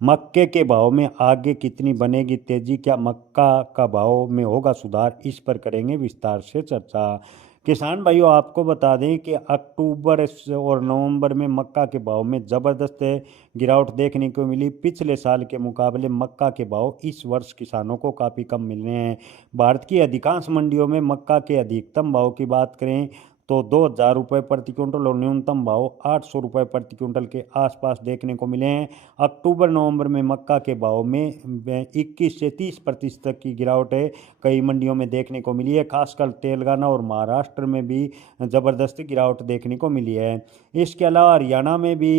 मक्के के भाव में आगे कितनी बनेगी तेजी, क्या मक्का का भाव में होगा सुधार, इस पर करेंगे विस्तार से चर्चा। किसान भाइयों, आपको बता दें कि अक्टूबर और नवंबर में मक्का के भाव में ज़बरदस्त गिरावट देखने को मिली। पिछले साल के मुकाबले मक्का के भाव इस वर्ष किसानों को काफ़ी कम मिल रहे हैं। भारत की अधिकांश मंडियों में मक्का के अधिकतम भाव की बात करें तो 2,000 रुपये प्रति क्विंटल और न्यूनतम भाव 800 रुपये प्रति क्विंटल के आसपास देखने को मिले हैं। अक्टूबर नवंबर में मक्का के भाव में 21 से 30% तक की गिरावट कई मंडियों में देखने को मिली है। खासकर तेलंगाना और महाराष्ट्र में भी ज़बरदस्त गिरावट देखने को मिली है। इसके अलावा हरियाणा में भी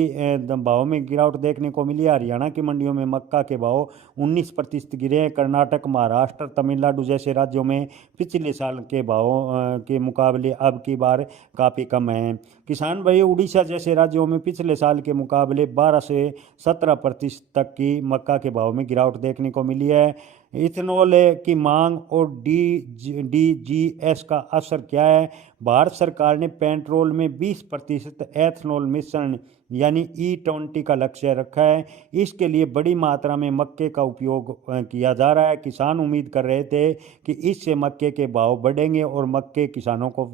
भाव में गिरावट देखने को मिली है। हरियाणा की मंडियों में मक्का के भाव 19% गिरे हैं। कर्नाटक, महाराष्ट्र, तमिलनाडु जैसे राज्यों में पिछले साल के भावों के मुकाबले अब की बार काफ़ी कम है। किसान भाई, उड़ीसा जैसे राज्यों में पिछले साल के मुकाबले 12 से 17% तक की मक्का के भाव में गिरावट देखने को मिली है। इथेनॉल की मांग और डीजीएस का असर क्या है। भारत सरकार ने पेट्रोल में 20% एथेनॉल मिश्रण यानी E20 का लक्ष्य रखा है। इसके लिए बड़ी मात्रा में मक्के का उपयोग किया जा रहा है। किसान उम्मीद कर रहे थे कि इससे मक्के के भाव बढ़ेंगे और मक्के किसानों को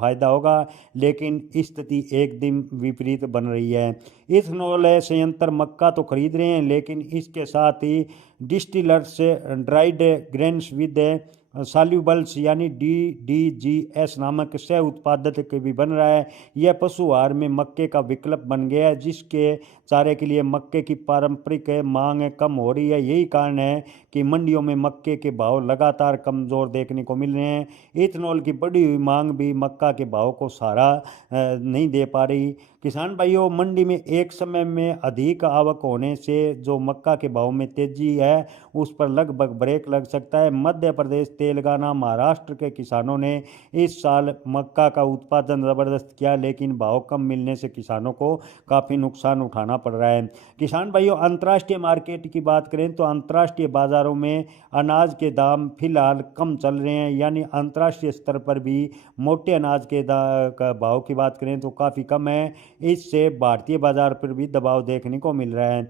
फायदा होगा, लेकिन स्थिति एक दिन विपरीत बन रही है। इथेनॉल संयंत्र मक्का तो खरीद रहे हैं, लेकिन इसके साथ ही डिस्टिलर्स ड्राइड ग्रेन्स विद सॉल्यूबल्स यानी DDGS नामक सह उत्पादक भी बन रहा है। यह पशु आहार में मक्के का विकल्प बन गया है, जिसके चारे के लिए मक्के की पारंपरिक मांग कम हो रही है। यही कारण है कि मंडियों में मक्के के भाव लगातार कमज़ोर देखने को मिल रहे हैं। इथेनॉल की बढ़ी हुई मांग भी मक्का के भाव को सहारा नहीं दे पा रही। किसान भाइयों, मंडी में एक समय में अधिक आवक होने से जो मक्का के भाव में तेजी है उस पर लगभग ब्रेक लग सकता है। मध्य प्रदेश, तेलंगाना, महाराष्ट्र के किसानों ने इस साल मक्का का उत्पादन ज़बरदस्त किया, लेकिन भाव कम मिलने से किसानों को काफ़ी नुकसान उठाना पड़ रहा है। किसान भाइयों, अंतर्राष्ट्रीय मार्केट की बात करें तो अंतर्राष्ट्रीय बाज़ारों में अनाज के दाम फिलहाल कम चल रहे हैं, यानी अंतर्राष्ट्रीय स्तर पर भी मोटे अनाज के का भाव की बात करें तो काफ़ी कम है। इससे भारतीय बाजार पर भी दबाव देखने को मिल रहा है।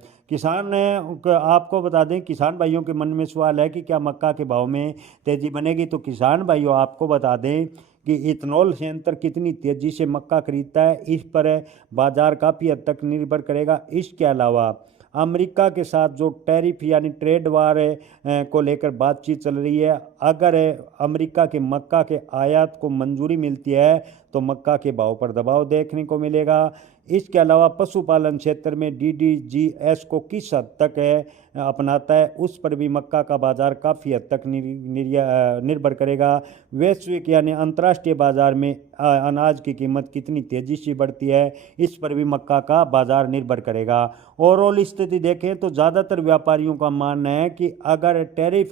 आपको बता दें, किसान भाइयों के मन में सवाल है कि क्या मक्का के भाव में तेजी बनेगी। तो किसान भाइयों, आपको बता दें कि इथेनॉल संयंत्र कितनी तेजी से मक्का खरीदता है, इस पर बाजार काफ़ी हद तक निर्भर करेगा। इसके अलावा अमेरिका के साथ जो टैरिफ यानी ट्रेड वार को लेकर बातचीत चल रही है, अगर अमेरिका के मक्का के आयात को मंजूरी मिलती है तो मक्का के भाव पर दबाव देखने को मिलेगा। इसके अलावा पशुपालन क्षेत्र में DDGS को किस हद तक अपनाता है, उस पर भी मक्का का बाजार काफ़ी हद तक निर्भर करेगा। वैश्विक यानी अंतर्राष्ट्रीय बाजार में अनाज की कीमत कितनी तेज़ी से बढ़ती है, इस पर भी मक्का का बाजार निर्भर करेगा। ओवरऑल स्थिति देखें तो ज़्यादातर व्यापारियों का मानना है कि अगर टैरिफ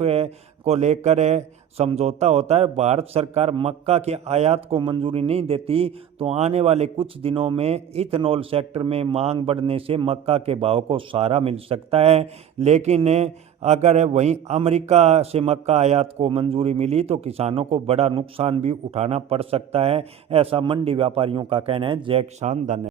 को लेकर समझौता होता है, भारत सरकार मक्का के आयात को मंजूरी नहीं देती, तो आने वाले कुछ दिनों में इथेनॉल सेक्टर में मांग बढ़ने से मक्का के भाव को सहारा मिल सकता है। लेकिन अगर वहीं अमेरिका से मक्का आयात को मंजूरी मिली तो किसानों को बड़ा नुकसान भी उठाना पड़ सकता है, ऐसा मंडी व्यापारियों का कहना है। जय किसान, धन्यवाद।